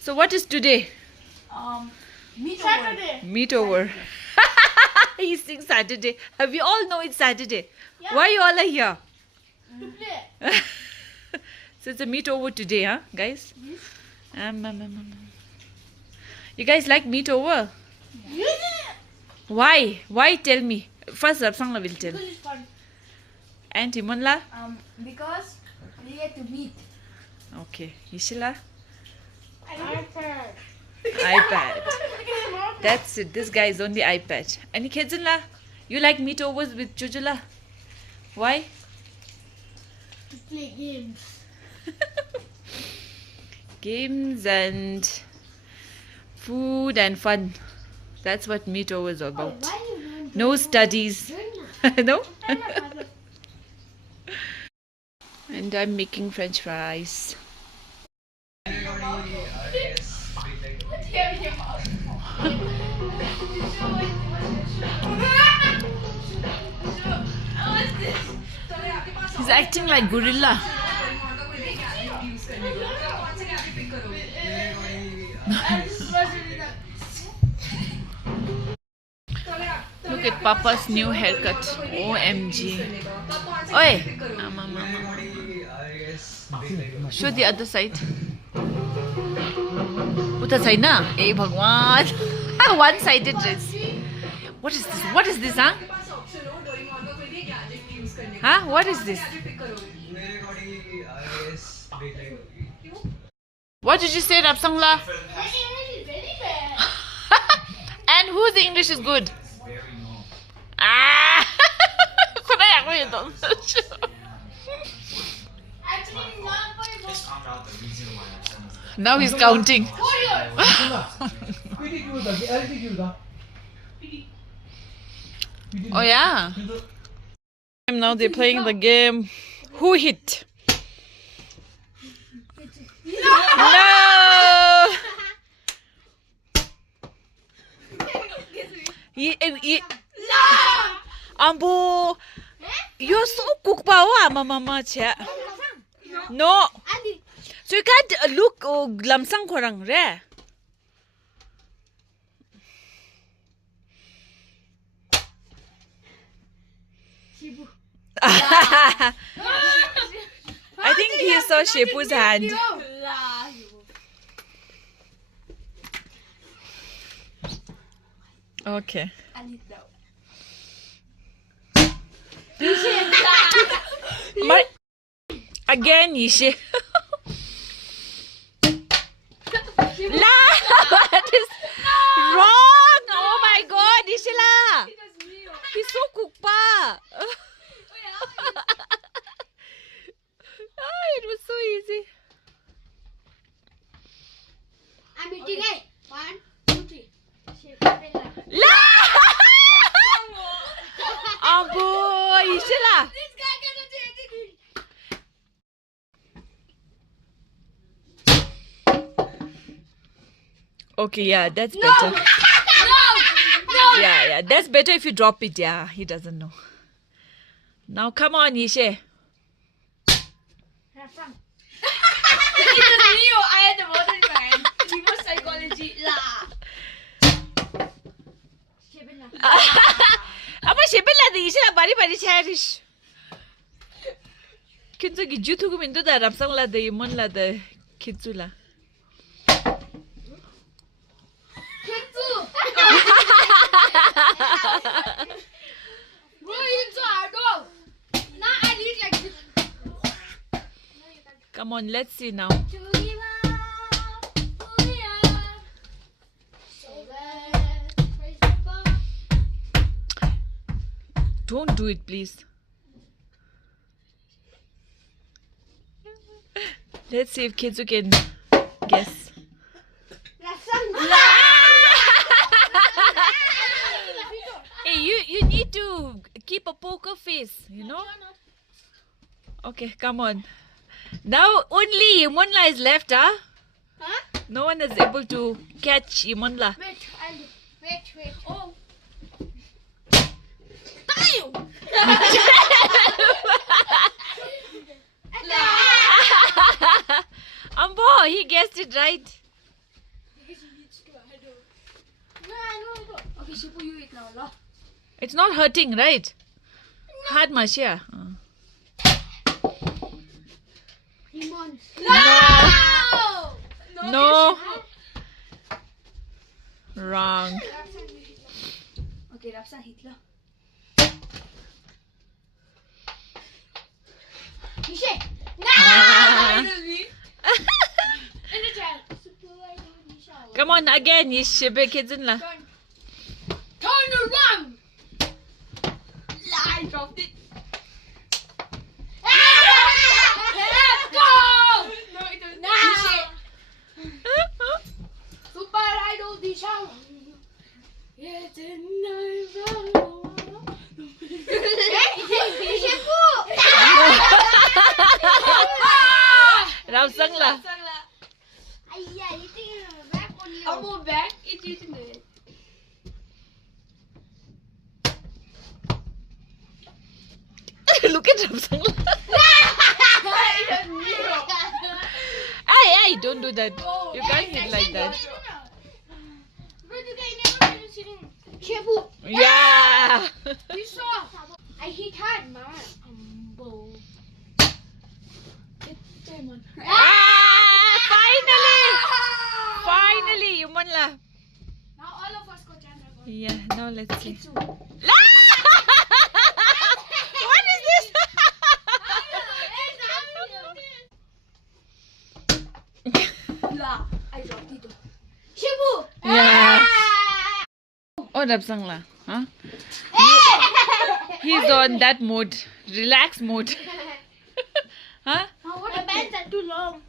So what is today? Saturday. Meet over. He's saying Saturday. We all know it's Saturday. Yeah. Why you all are here? To play. So it's a meet over today, huh, guys? You guys like meet over? Yeah. Why? Why? Tell me. First, Rapsangla will tell. Because it's fun. And Timonla? Because we get to meet. Okay. Ishila? iPad. iPad. That's it. This guy is on the iPad. And Kedzinla? You like meet overs with Chujula? Why? To play games. Games and food and fun. That's what meet overs are about. Why you don't do No studies. No? that? And I'm making French fries. He's acting like gorilla. Look at Papa's new haircut. OMG. Oi! Show the other side. Uta side na? Hey Bhagwan. One-sided dress. What is this? What is this, huh? Huh? What is this? What did you say, Rapsangla? And whose English is good? Ah! Now he's counting. Oh yeah. Now they're playing the game. Who hit? No! Ambo, you're so kukpawa, mama cha. No. So you can't look lamsang korang re. I think he saw Shepu's hand. Okay. Again, Yishe. La! What is wrong? Oh my God, Ishila! He's so kukpa. It was so easy. I'm eating it. 1, 2, 3. La! Ambo, Ishila. This guy cannot do anything. Okay, yeah, that's better. No! Yeah, that's better if you drop it. Yeah, he doesn't know. Now, come on, Ishe. Have fun. It was Leo. I had the modern mind. Reverse psychology. La. Ama Shebella the Ishe bari cherish. Kinzo ki juthu ko minto da rapsang la the imon la the kitsula. Come on, let's see now. Don't do it, please. Let's see if kids can guess. Hey, you need to keep a poker face, you know? Okay, come on. Now only Imonla is left, huh? Huh? No one is able to catch Imonla. Wait. Oh. guessed it right. Okay, Shipu, you eat now, lah. It's not hurting, right? Hard Masha. Limon. No. No. Wrong. Okay, Rapsa hit lah. Nishe. Finally. In the chat. Come on again, you shibe kids la. Turn around. I dropped it. Let's go. No, it doesn't. Nishe. Super Idol Disha. Yes, Rapsang la. I'm more back. It's using it. Look at Rapsang la. Hey, don't do that. You can't hit like that. Yeah. You saw. I hit hard, man. Finally, you won la. Now all of us go Chandra. Yeah, now let's see. Kitsu. What is this? I dropped it. Shibu. Yeah. Oh, Rapsang la. Huh? He's on that mode. Relax mode. Huh? What the bands are too long.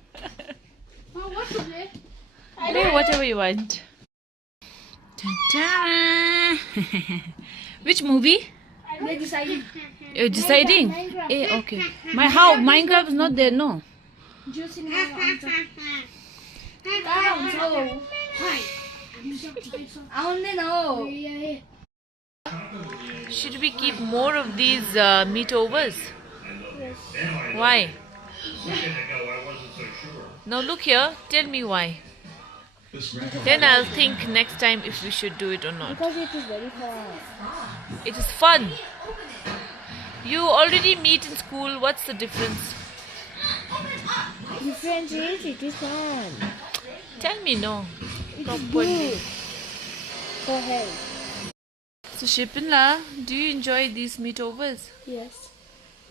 What to play? Play whatever you want. Ta-da! Which movie? We're deciding. You're deciding? Minecraft. Eh, okay. Minecraft is not there, no? Just in my answer. So, hi. I only know. Yeah. Should we keep more of these meetovers? Yes. Why? Now look here, tell me why. Then I'll think next time if we should do it or not. Because it is very fun. It is fun. You already meet in school, what's the difference? Difference is it is fun. Tell me no. It is good for health. So Shipinla, do you enjoy these meetovers? Yes.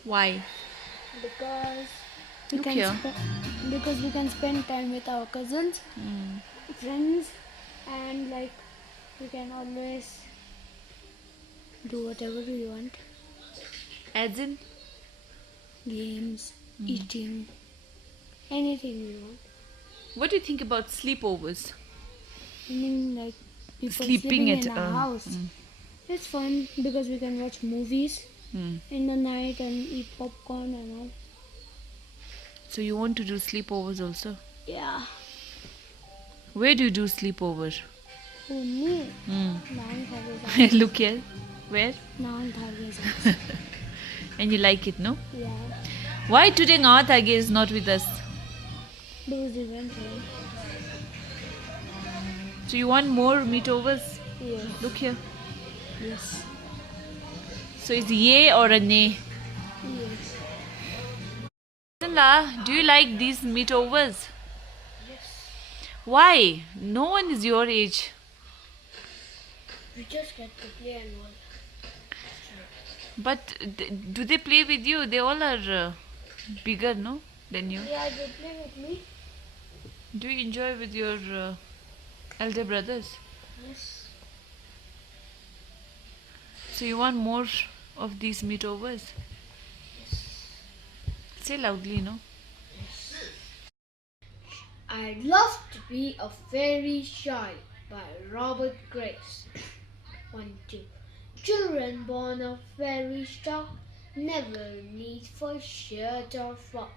Why? Because Look here. we can spend time with our cousins, friends, and like we can always do whatever we want. As in? Games, eating, anything we want. What do you think about sleepovers? I mean, like people Sleeping sleeping at in our house. It's fun because we can watch movies in the night and eat popcorn and all. So you want to do sleepovers also? Yeah. Where do you do sleepover? Oh, me. Look here. Where? And you like it, no? Yeah. Why today Ngawathage is not with us? Because we went home. So you want more meetovers? Yes. Look here. Yes. So it's yay or a nay? Yes. Sinla, do you like these meetovers? Yes. Why? No one is your age. We just get to play and all. But do they play with you? They all are bigger, no? Than you. Yeah, they play with me. Do you enjoy with your elder brothers? Yes. So you want more of these meetovers? Say loudly, no? I'd love to be a fairy shy by Robert Grace. 1, 2. Children born of fairy stock never need for shirt or frock,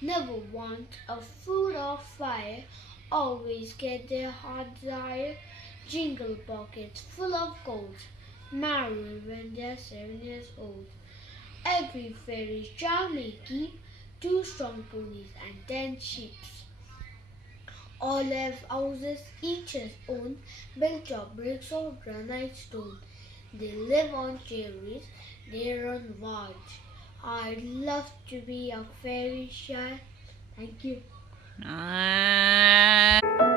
never want a food or fire, always get their heart desire, jingle pockets full of gold, marry when they're 7 years old. Every fairy child may keep 2 strong ponies and 10 sheep. All have houses, each his own, built of bricks or granite stone. They live on cherries, they run wild. I'd love to be a fairy child. Thank you. Ah.